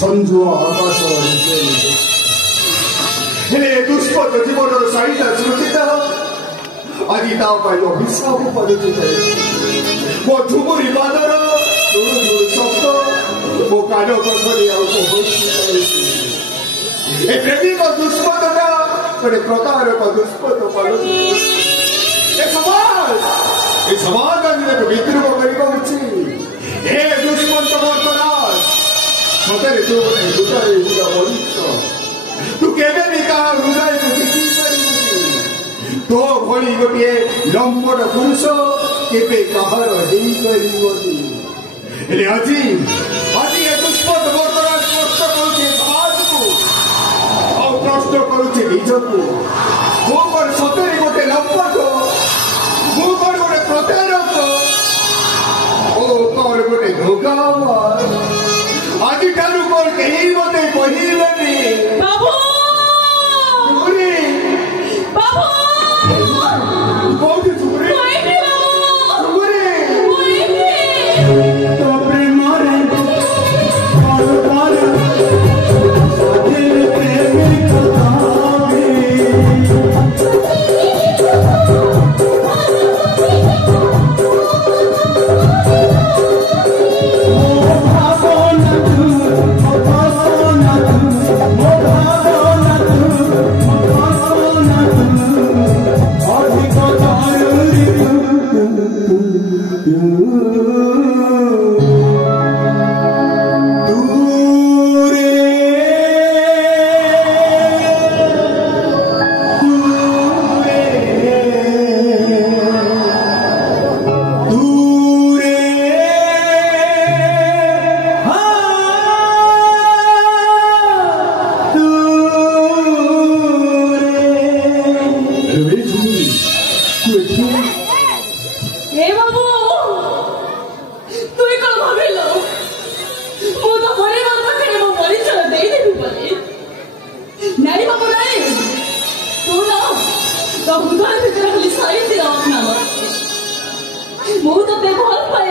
संजु आकाश दुष्पद जीवन साईटा स्मृतिटा आज अभिशाप पड़े मो झुमुरी बादर शब्द मो कान पाखरे प्रेमिक दुष्पदटा गोटे प्रकार दुष्पद समाज आज विद्रोह कर दुष्मंत बर्तराज सतरे तू गोटे हृदय मनुष्य तू केवे भी क्या हृदय को जिति तो भली गोटे लंबड़ पुरुष केवे कहार आज दुष्पद बर्तराज कष्ट करुचे समाज को और कष्ट करुचे निजको मो सतरे गोटे लंबट मो गोटे प्रतारक गोटे धोखा आज ठारू मोर कहीं मते कहलेनी बाबू बाबू बहुत चुरी बहुत